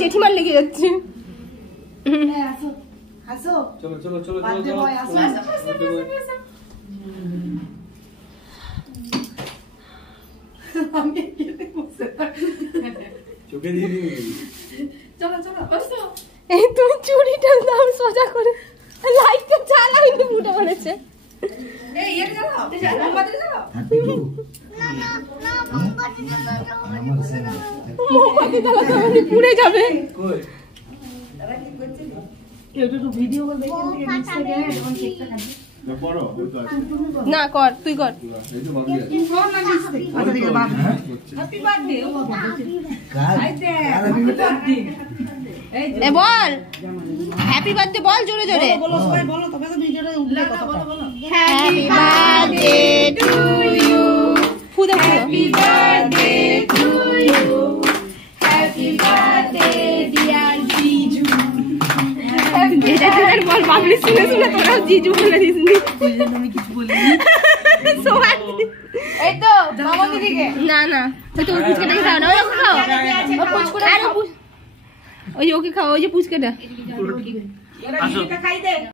জেঠিমার লেগে যাচ্ছে। চলো চলো চলো চোখে দিয়ে দিবি। চলো চলো এই তুমি চুড়িটার দাম সোজা করে লাইটটা জ্বালাইনি ফুটে পড়েছে। এই এটা জ্বালাও মোমবাতি জ্বালাও মোমবাতি জ্বালাতে হবে পুড়ে যাবে। কই ভিডিও করে দেখেন থেকে নিচ থেকে যখন কেকটা কাটবে না পড়ো ওই তো আছে না কর তুই কর। এই তো বাকি আছে কোন না নিচ থেকে আচ্ছা ঠিক আছে বাদ হ্যাপি বার্থডে ও বাবা আইতে হ্যাপি বার্থডে এ বল হ্যাপি বার্থডে বল জোরে জোরে বলো সবাই বলো তবে তো ভিডিওটা উঠবে কথা বলো বলো হ্যাপি বার্থডে টু ইউ ফুদে happy birthday to you happy birthday dear জিজু। এটা তোর বল বাবলি শুনে শুনে তোরা জিজু বলে দিসনি। আমি কিছু বলিনি সোহান এই তো মামা দিদিকে না না তুই তো পুচকেটা খাও না ওকে খাও ও পুচকুটা আর ওই ওকে খাও ওই যে পুচকেটা এরা খাই দে